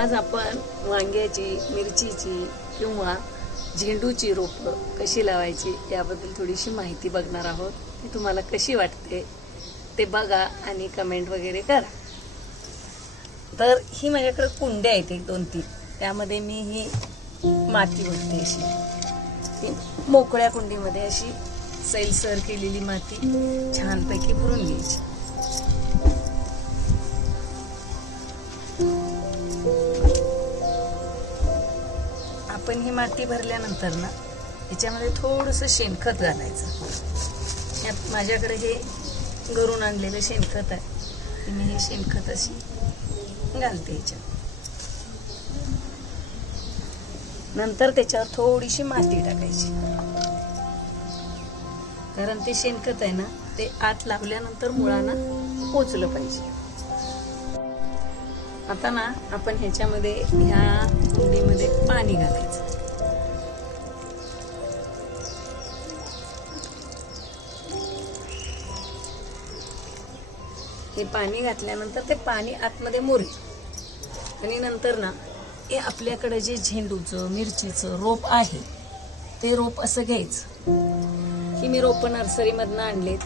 आज आपण वांग्याची, मिरचीची किंवा झेंडूची रोपं कशी लावायची याबद्दल थोडीशी माहिती बघणार आहोत. ती तुम्हाला कशी वाटते ते बघा आणि कमेंट वगैरे करा. तर ही माझ्याकडे कुंड्या आहेत 1-2-3, त्यामध्ये मी ही माती भरते. अशी ती मोकळ्या कुंडीमध्ये अशी सैलसर केलेली माती छानपैकी भरून घ्यायची. आपण ही माती भरल्यानंतर ना याच्यामध्ये थोडंसं शेणखत घालायचं. यात माझ्याकडे हे घरून आणलेलं शेणखत आहे. मी हे शेणखत अशी घालते याच्यात. नंतर त्याच्यावर थोडीशी माती टाकायची, कारण ते शेणखत आहे ना ते आत लावल्यानंतर मुळांना पोचलं पाहिजे. आता ना आपण ह्याच्यामध्ये ह्या कुंडीमध्ये पाणी घालायचं. हे पाणी घातल्यानंतर ते पाणी आतमध्ये मुरेल आणि नंतर ना हे आपल्याकडे जे झेंडूचं, मिरचीचं रोप आहे ते रोप असं घ्यायचं. ही मी रोपं नर्सरीमधनं आणलेत.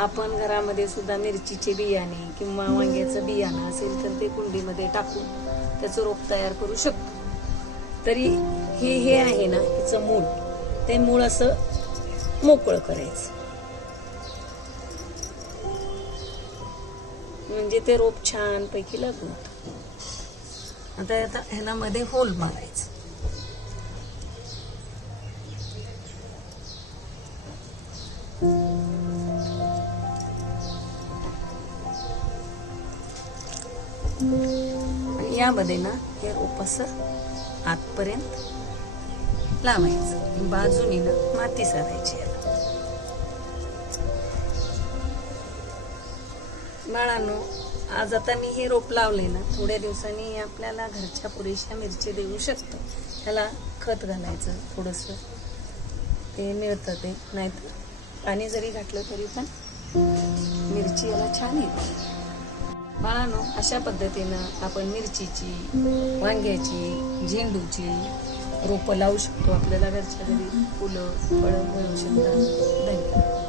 आपण घरामध्ये सुद्धा मिरचीचे बियाणे किंवा वांग्याचं बियाणं असेल तर ते कुंडीमध्ये टाकून त्याचं रोप तयार करू शकतो. तरी हे आहे ना, हिचं मूळ, ते मूळ असं मोकळं करायचं, म्हणजे ते रोप छान पैकी लागून होतं. आता ह्याला मध्ये होल मारायचं. आणि यामध्ये ना हे रोप असं आतपर्यंत लावायचं. बाजूनी ना माती सारायची. बाळांनो, आज आता मी हे रोप लावले ना, थोड्या दिवसांनी आपल्याला घरच्या पुरेशा मिरची देऊ शकतो. त्याला खत घालायचं थोडंसं, ते मिळतं. ते नाहीतर पाणी जरी घातलं तरी पण मिरची याला छान येते. बाळांनो, अशा पद्धतीनं आपण मिरचीची, वांग्याची, झेंडूची रोपं लावू शकतो. आपल्याला घरच्या घरी फुलं, फळं मिळू शकतात. धन्यवाद.